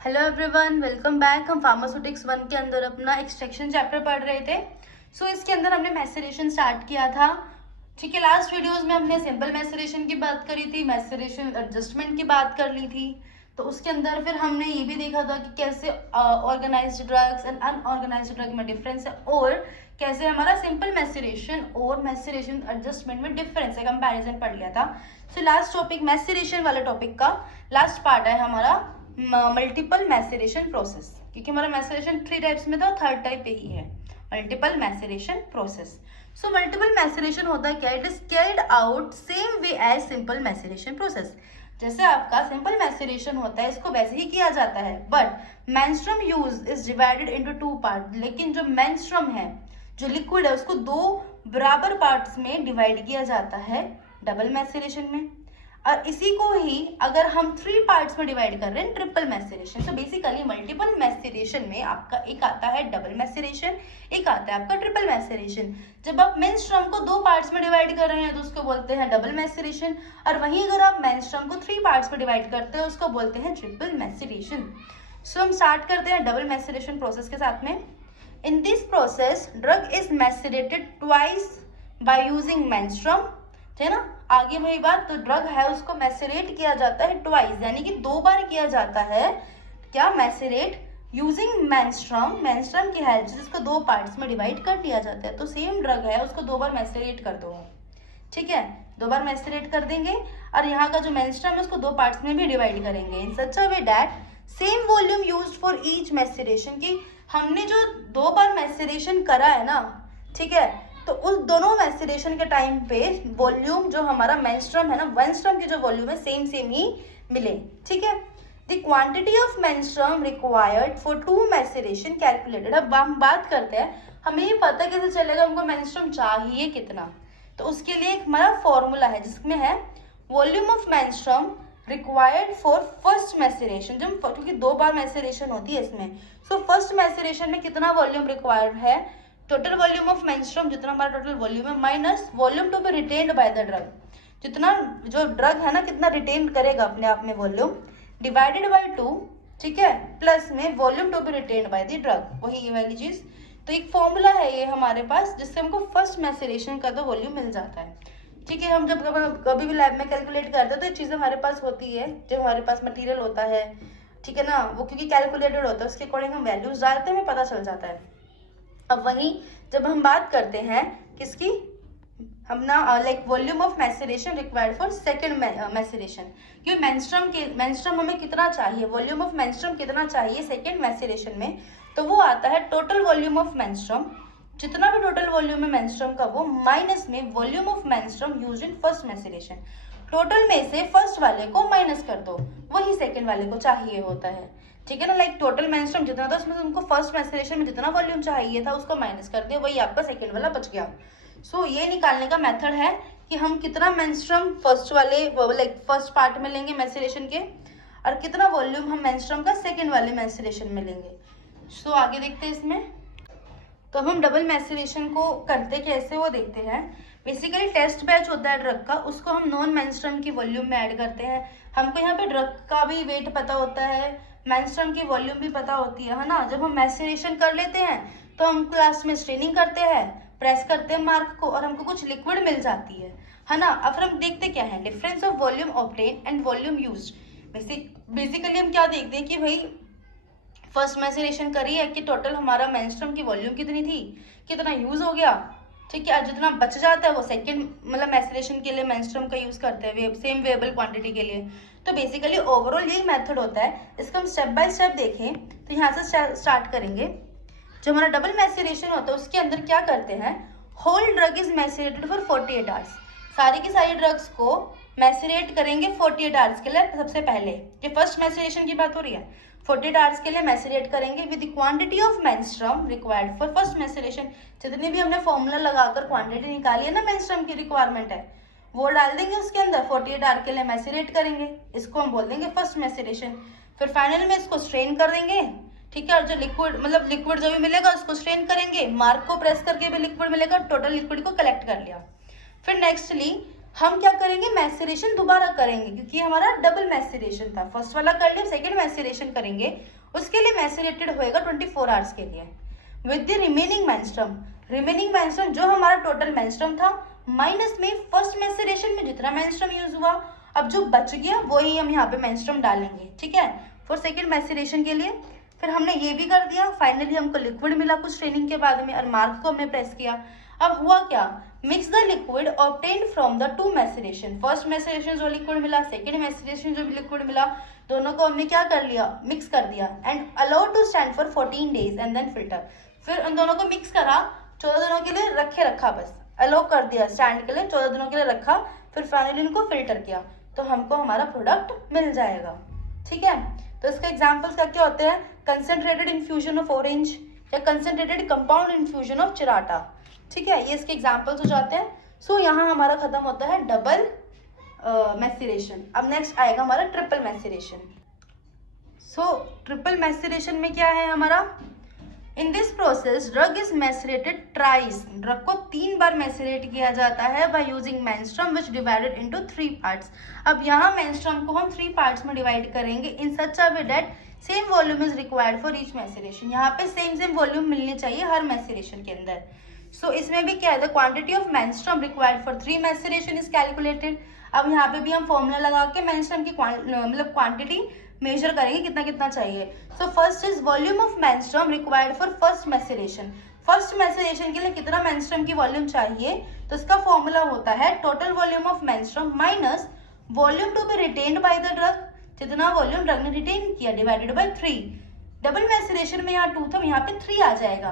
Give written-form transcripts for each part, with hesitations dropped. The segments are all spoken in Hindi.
Hello everyone, welcome back. हम फार्मास्यूटिक्स 1 के अंदर अपना एक्सट्रैक्शन चैप्टर पढ़ रहे थे। इसके अंदर हमने मैसेरेशन स्टार्ट किया था। ठीक है, लास्ट वीडियोस में हमने सिंपल मैसेरेशन की बात करी थी, मैसेरेशन एडजस्टमेंट की बात कर ली थी। तो उसके अंदर फिर हमने ये भी देखा था कि कैसे organized drugs and unorganized drug में डिफरेंस है, और कैसे हमारा सिंपल मैसेरेशन और मैसेरेशन एडजस्टमेंट में डिफरेंस है, कंपैरिजन पढ़ लिया था। लास्ट टॉपिक मैसेरेशन वाले टॉपिक का लास्ट पार्ट है हमारा मल्टीपल मैसेरेशन प्रोसेस, क्योंकि हमारा मैसेरेशन 3 टाइप्स में था, थर्ड टाइप यही है, multiple maceration process. Multiple maceration होता है क्या? It is carried out same way as simple maceration process. जैसे आपका सिंपल मैसेरेशन होता है, इसको वैसे ही किया जाता है, but menstruum use is divided into 2 part. लेकिन जो मेंस्ट्रुम है, जो लिक्विड है, उसको 2 बराबर पार्ट्स में डिवाइड किया जाता है डबल मैसेरेशन में। और इसी को ही अगर हम 3 पार्ट्स में डिवाइड कर रहे हैं, triple maceration. Basically multiple maceration में आपका एक आता है डबल मैसेरेशन, एक आता है आपका ट्रिपल मैसेरेशन। जब आप मेंस्ट्रुम को 2 पार्ट्स में डिवाइड कर रहे हैं तो उसको बोलते हैं डबल मैसेरेशन, और वहीं अगर आप मेंस्ट्रुम को 3 पार्ट्स में डिवाइड करते हैं उसको बोलते हैं ट्रिपल मैसेरेशन। हम स्टार्ट करते हैं डबल मैसेरेशन प्रोसेस के साथ में। In this process drug is macerated twice by using menstruum, है ना। आगे वही बात, तो ड्रग है उसको मैसेरेट किया जाता है ट्वाइस, यानी कि 2 बार किया जाता है। क्या? मैसेरेट यूजिंग मेंस्ट्रुम, मेंस्ट्रुम की हेल्प से इसको 2 पार्ट्स में डिवाइड कर दिया जाता है। तो सेम ड्रग है उसको 2 बार मैसेरेट कर दो, ठीक है, 2 बार मैसेरेट कर देंगे, और यहाँ का जो मेंस्ट्रुम है उसको 2 पार्ट्स में भी डिवाइड करेंगे in such a way that same volume used for each maceration. की हमने जो 2 बार मैसेरेशन करा है ना, ठीक है, तो उस दोनों मैसेरेशन के टाइम पे वॉल्यूम जो हमारा मेंस्ट्रुम है ना, मेंस्ट्रुम की जो वॉल्यूम है सेम ही मिले, ठीक है। The quantity of menstruum required for 2 maceration calculated. अब हम बात करते हैं, हमें ये पता कैसे चलेगा हमको मेंस्ट्रुम चाहिए कितना। तो उसके लिए एक हमारा फॉर्मूला है जिसमें है volume of menstruum required for first maceration. जब क्योंकि 2 बार मैसेरेशन होती है इसमें, फर्स्ट मैसेरेशन में कितना वॉल्यूम रिक्वायर्ड है, टोटल वॉल्यूम ऑफ मेंस्ट्रुम जितना हमारा टोटल वॉल्यूम है, minus volume to be retained by the drug, जितना जो ड्रग है ना कितना रिटेन करेगा अपने आप में वॉल्यूम, डिवाइडेड बाय 2, ठीक है, प्लस में volume to be retained by the drug, वही ये वाली चीज। तो एक फॉर्मूला है ये हमारे पास जिससे हमको फर्स्ट मैसेरेशन का तो वॉल्यूम मिल जाता है, ठीक है। हम जब कभी भी लैब में कैलकुलेट करते हैं तो ये चीज़ें हमारे पास होती है, जो हमारे पास मटेरियल होता है, ठीक है ना, वो क्योंकि कैलकुलेटेड होता है उसके अकॉर्डिंग हम वैल्यूज डालते हैं, हमें पता चल जाता है। अब वहीं जब हम बात करते हैं किसकी, हम ना like volume of maceration required for second maceration, क्योंकि मेंस्ट्रुम हमें कितना चाहिए, वॉल्यूम ऑफ मेंस्ट्रुम कितना चाहिए सेकंड मैसेरेशन में, तो वो आता है टोटल वॉल्यूम ऑफ मेंस्ट्रुम, जितना भी टोटल वॉल्यूम है मेंस्ट्रुम का वो, माइनस में volume of menstruum used in first maceration. Total में से फर्स्ट वाले को माइनस कर दो, वही सेकंड वाले को चाहिए होता है, ठीक है ना। लाइक टोटल मेंस्ट्रुम जितना था उसमें से उनको फर्स्ट मैसेरेशन में जितना वॉल्यूम चाहिए था उसको माइनस कर दिया, वही आपका सेकंड वाला बच गया। ये निकालने का मेथड है कि हम कितना मेंस्ट्रुम फर्स्ट वाले लाइक फर्स्ट पार्ट में लेंगे मैसेरेशन के, और कितना वॉल्यूम हम मेंस्ट्रुम का सेकंड वाले मैसेरेशन में लेंगे। आगे देखते हैं इसमें। तो हम डबल मैसेरेशन को करते कैसे वो देखते हैं। बेसिकली टेस्ट बैच होता है ड्रग का, उसको हम नॉन मेंस्ट्रुम की वॉल्यूम में ऐड करते हैं। हमको यहाँ पे ड्रग का भी वेट पता होता है, मेंस्ट्रुम की वॉल्यूम भी पता होती है ना। जब हम मैसेरेशन कर लेते हैं तो हम क्लास में स्ट्रेनिंग करते हैं, प्रेस करते हैं मार्क को, और हमको कुछ लिक्विड मिल जाती है ना। अब फिर हम देखते क्या है, difference of volume obtain and volume use. Basically हम क्या देखते हैं कि भाई फर्स्ट मैसेरेशन करी है कि टोटल हमारा मेंस्ट्रुम की वॉल्यूम कितनी थी, कितना यूज हो गया, ठीक है, जितना बच जाता है वो सेकंड मतलब मैसेरेशन के लिए मेंस्ट्रुम का यूज करते हैं सेम वेएबल क्वांटिटी के लिए। तो बेसिकली ओवरऑल यही मेथड होता है। इसको हम स्टेप बाय स्टेप देखें तो यहाँ से स्टार्ट करेंगे। जो हमारा डबल मैसेरेशन होता है उसके अंदर क्या करते हैं, whole drug is macerated for 48 hours. सारी की सारी ड्रग्स को मैसेरेट करेंगे 48 आवर्स के लिए। सबसे पहले ये फर्स्ट मैसेरेशन की बात हो रही है, 48 आवर्स के लिए मैसेरेट करेंगे with quantity of menstruum required for first maceration. जितनी भी हमने फॉर्मूला लगाकर क्वांटिटी निकाली है ना मेंस्ट्रुम की रिक्वायरमेंट है, वो डाल देंगे उसके अंदर, 48 आवर के लिए मैसेरेट करेंगे, इसको हम बोल देंगे फर्स्ट मैसेरेशन। फिर फाइनल में इसको स्ट्रेन कर देंगे, ठीक है, और जो लिक्विड जो भी मिलेगा उसको स्ट्रेन करेंगे, मार्क को प्रेस करके भी लिक्विड मिलेगा, टोटल लिक्विड को कलेक्ट कर लिया। फिर नेक्स्टली हम क्या करेंगे, मैसेरेशन दोबारा करेंगे क्योंकि हमारा डबल मैसेरेशन था, फर्स्ट वाला कर लिया, सेकेंड मैसेरेशन करेंगे, उसके लिए मैसेरेटेड होएगा 24 आवर्स के लिए विद द रिमेनिंग मेंस्ट्रुम जो हमारा टोटल मेंस्ट्रुम था माइनस में फर्स्ट मैसेरेशन में जितना मेंस्ट्रुम यूज हुआ, अब जो बच गया वही हम यहाँ पे मेंस्ट्रुम डालेंगे, ठीक है, फॉर सेकेंड मैसेरेशन के लिए। फिर हमने ये भी कर दिया, फाइनली हमको लिक्विड मिला कुछ ट्रेनिंग के बाद में और मार्क को हमने प्रेस किया। अब हुआ क्या, mix the liquid obtained from the two maceration, first maceration जो लिक्विड मिला, सेकेंड मैसेरेशन जो भी लिक्विड मिला, दोनों को हमने क्या कर लिया, मिक्स कर दिया and allow to stand for 14 days and then filter. फिर उन दोनों को मिक्स करा, 14 दिनों के लिए रखा, बस अलाउ कर दिया स्टैंड के लिए, 14 दिनों के लिए रखा, फिर फाइनली इनको फिल्टर किया तो हमको हमारा प्रोडक्ट मिल जाएगा, ठीक है। तो इसके एग्जाम्पल्स क्या क्या होते हैं, कंसनट्रेटेड इन्फ्यूजन ऑफ ऑरेंज या कंसनट्रेटेड कंपाउंड इन्फ्यूजन ऑफ चिराटा, ठीक है, ये इसके एग्जाम्पल्स हो जाते हैं। सो यहाँ हमारा खत्म होता है डबल मैसेरेशन। अब नेक्स्ट आएगा हमारा triple maceration. So triple maceration में क्या है हमारा, in this process drug is macerated thrice, drug को 3 बार मैसेरेट किया जाता है by using menstruum which divided into 3 parts. अब यहाँ मेंस्ट्रुम को हम 3 पार्ट्स में डिवाइड करेंगे in such a way that same volume is required for each maceration, यहाँ पे सेम वॉल्यूम मिलनी चाहिए हर मैसेरेशन के अंदर। सो इसमें भी क्या है, the quantity of menstruum required for 3 maceration is calculated. अब यहाँ पे भी हम फॉर्मूला लगा के मेंस्ट्रुम की मतलब क्वांटिटी मेजर करेंगे कितना कितना चाहिए। So first is volume of menstruum required for first maceration, first maceration के लिए कितना मेंस्ट्रुम की वॉल्यूम चाहिए, तो इसका फॉर्मूला होता है total volume of menstruum minus volume to be retained by the drug, जितना वॉल्यूम ड्रग ने रिटेन किया, डिवाइडेड बाय 3। डबल मैसेरेशन में यहाँ 2 था, यहाँ पे 3 आ जाएगा,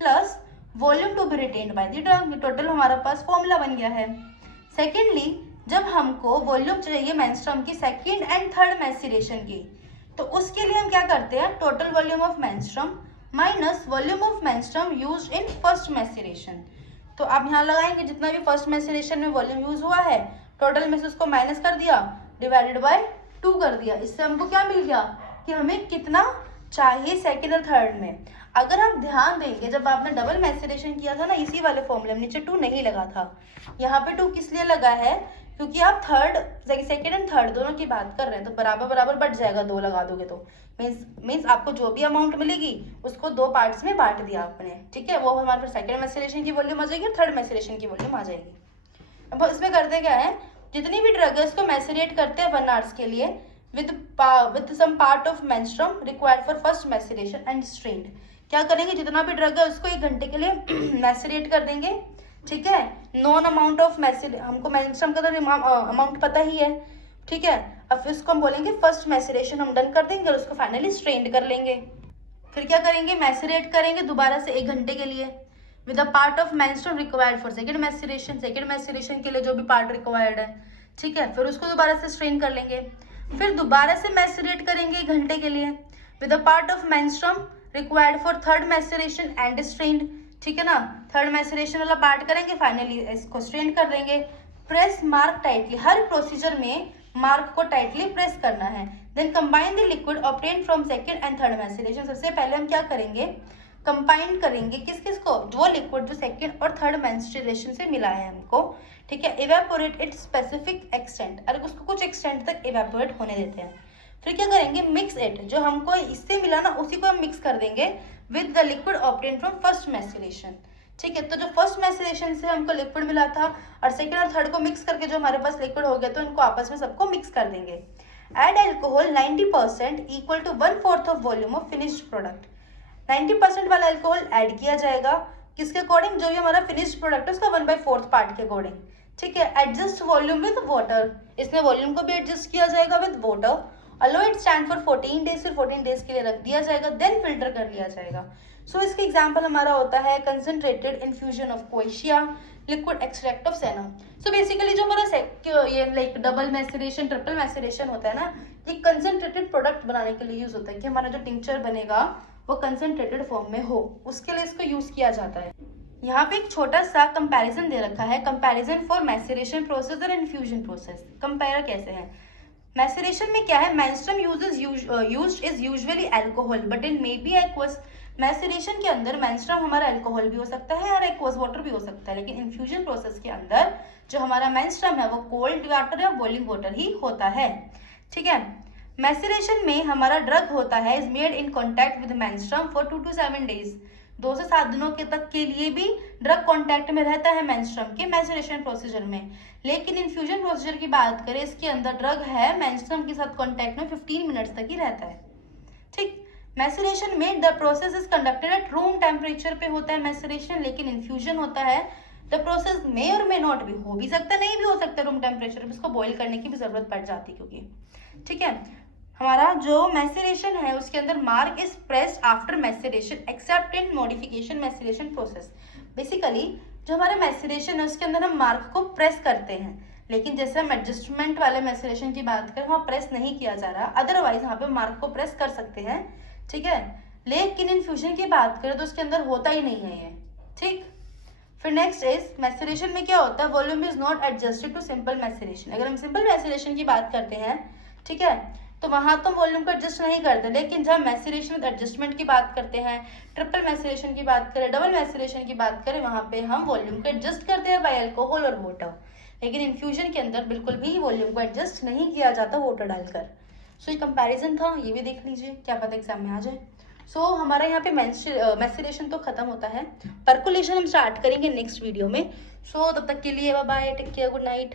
plus volume to be retained by the drug, total हमारा पास फॉर्मूला बन गया है। सेकेंडली जब हमको वॉल्यूम चाहिए मेंस्ट्रुम की सेकेंड एंड थर्ड मैसेरेशन की, तो उसके लिए हम क्या करते हैं, total volume of menstruum minus volume of menstruum used in first maceration. तो आप यहाँ लगाएंगे जितना भी फर्स्ट मैसेरेशन में वॉल्यूम यूज हुआ है, टोटल में से उसको माइनस कर दिया, डिवाइडेड बाय 2 कर दिया। इससे हमको क्या मिल गया कि हमें कितना चाहिए सेकेंड और थर्ड में। अगर आप ध्यान देंगे जब आपने डबल मैसेरेशन किया था ना, इसी वाले फॉर्मूले में नीचे 2 नहीं लगा था, यहाँ पे 2 किस लिए लगा है, क्योंकि आप थर्ड सेकेंड एंड थर्ड दोनों की बात कर रहे हैं, तो बराबर बराबर बढ़ जाएगा, 2 लगा दोगे तो मीन्स आपको जो भी अमाउंट मिलेगी उसको 2 पार्ट्स में बांट दिया आपने, ठीक है, वो हमारे पास सेकेंड मैसेरेशन की वॉल्यूम आ जाएगी और थर्ड मैसेरेशन की वॉल्यूम आ जाएगी। अब इसमें करते क्या है, जितनी भी ड्रग है उसको मैसेरेट करते हैं 1 आवर्स के लिए with some part of menstruum required for first maceration and strained. क्या करेंगे, जितना भी ड्रग है उसको 1 घंटे के लिए मैसेरेट कर देंगे, ठीक है, नॉन अमाउंट ऑफ मैसेरेट, हमको मेंस्ट्रुम का तो अमाउंट पता ही है, ठीक है। अब फिर उसको हम बोलेंगे फर्स्ट मैसेरेशन हम डन कर देंगे और उसको फाइनली स्ट्रेन्ड कर लेंगे। फिर क्या करेंगे, मैसेरेट करेंगे दोबारा से 1 घंटे के लिए with a part of menstruum required for second maceration के लिए जो भी पार्ट रिक्वायर्ड है, ठीक है, फिर उसको दोबारा से स्ट्रेन कर लेंगे। फिर दोबारा से मैसेरेट करेंगे 1 घंटे के लिए with a part of menstruum required for third maceration and strained, ठीक है ना, थर्ड मैसेरेशन वाला पार्ट करेंगे, फाइनली इसको स्ट्रेन कर देंगे। प्रेस मार्क टाइटली, हर प्रोसीजर में मार्क को टाइटली प्रेस करना है। Then combine the liquid obtained from second and third maceration, सबसे पहले हम क्या करेंगे, कंबाइन करेंगे किस किस को, जो लिक्विड जो सेकेंड और थर्ड मैसेरेशन से मिला है हमको, ठीक है, इवेपोरेट इट स्पेसिफिक एक्सटेंट, अरे उसको कुछ एक्सटेंट तक इवेपोरेट होने देते हैं। फिर क्या करेंगे, मिक्स इट, जो हमको इससे मिला ना उसी को हम मिक्स कर देंगे with the liquid obtained from first maceration, ठीक है। तो जो फर्स्ट मैसेरेशन से हमको लिक्विड मिला था और सेकेंड और थर्ड को मिक्स करके जो हमारे पास लिक्विड हो गया, तो इनको आपस में सबको मिक्स कर देंगे। Add alcohol 90% equal to 1/4 of volume of finished product, 90% वाला एल्कोहल ऐड किया जाएगा, किसके अकॉर्डिंग, जो भी हमारा फिनिश्ड प्रोडक्ट है उसका 1/4 पार्ट के अकॉर्डिंग, ठीक है। एडजस्ट वॉल्यूम विद वाटर, इसमें वॉल्यूम को भी एडजस्ट किया जाएगा with water. Allow it stand for 14 days, फिर 14 डेज के लिए रख दिया जाएगा, देन फिल्टर कर लिया जाएगा। सो इसका एग्जाम्पल हमारा होता है concentrated infusion of quassia, liquid extract of senna. So basically जो हमारा ये like double maceration triple maceration होता है ना, ये कंसनट्रेटेड प्रोडक्ट बनाने के लिए यूज होता है कि हमारा जो टिंक्चर बनेगा वो कंसनट्रेटेड फॉर्म में हो, उसके लिए इसको यूज किया जाता है। यहाँ पे एक छोटा सा कंपैरिजन दे रखा है, कंपैरिजन फॉर मैसेरेशन प्रोसेस और इन्फ्यूजन प्रोसेस। कंपेयर कैसे है, मैसेरेशन में क्या है, menstruum used is usually alcohol but in may be aqueous, maceration के अंदर मेंस्ट्रुम हमारा अल्कोहल भी हो सकता है और एक्वस वाटर भी हो सकता है, लेकिन इन्फ्यूजन प्रोसेस के अंदर जो हमारा मेंस्ट्रुम है वो कोल्ड वाटर या बॉइलिंग वाटर ही होता है। ठीक है, मैसेरेशन में हमारा ड्रग होता है is made in contact with menstruum for 2 to 7 days। 2 से 7 दिनों के तक के लिए भी ड्रग कॉन्टैक्ट में रहता है मेंस्ट्रुम के मैसेरेशन प्रोसीजर में। लेकिन इन्फ्यूजन प्रोसीजर की बात करें, इसके अंदर ड्रग है मेंस्ट्रुम के साथ कॉन्टैक्ट में 15 मिनट्स तक ही रहता है। ठीक, मैसेरेशन में the process is conducted at room temperature पे होता है मैसेरेशन, लेकिन इन्फ्यूजन होता है द प्रोसेस मे और मे नॉट भी, हो भी सकता है नहीं भी हो सकता रूम टेम्परेचर पे, उसको बॉईल करने की भी जरूरत पड़ जाती क्योंकि। ठीक है, हमारा जो मैसेरेशन है उसके अंदर mark is pressed after maceration accept in modification maceration process. Basically जो हमारा मैसेरेशन है उसके अंदर हम मार्क को प्रेस करते हैं, लेकिन जैसे हम एडजस्टमेंट वाले मैसेरेशन की बात करें वहाँ प्रेस नहीं किया जा रहा, अदरवाइज यहाँ पे मार्क को प्रेस कर सकते हैं। ठीक है, लेकिन इन्फ्यूजन की बात करें तो उसके अंदर होता ही नहीं है ये। ठीक, फिर नेक्स्ट इज मैसेरेशन में क्या होता है, volume is not adjusted to simple maceration. अगर हम सिंपल मैसेरेशन की बात करते हैं, ठीक है, तो वहां तो वॉल्यूम को एडजस्ट नहीं करते, लेकिन जब मैसेरेशन विद एडजस्टमेंट की बात करते हैं, ट्रिपल मैसेरेशन की बात करें, डबल मैसेरेशन की बात करें, वहां पे हम वॉल्यूम को एडजस्ट करते हैं बाय अल्कोहल और वाटर। लेकिन इन्फ्यूजन के अंदर बिल्कुल भी वॉल्यूम को एडजस्ट नहीं किया जाता वाटर डालकर। सो ये कंपैरिजन था, ये भी देख लीजिए, क्या पता एग्जाम में आ जाए। सो हमारा यहाँ पे मैसेरेशन तो खत्म होता है, परकुलेशन हम स्टार्ट करेंगे नेक्स्ट वीडियो में। सो तब तक के लिए bye bye, take care, good night.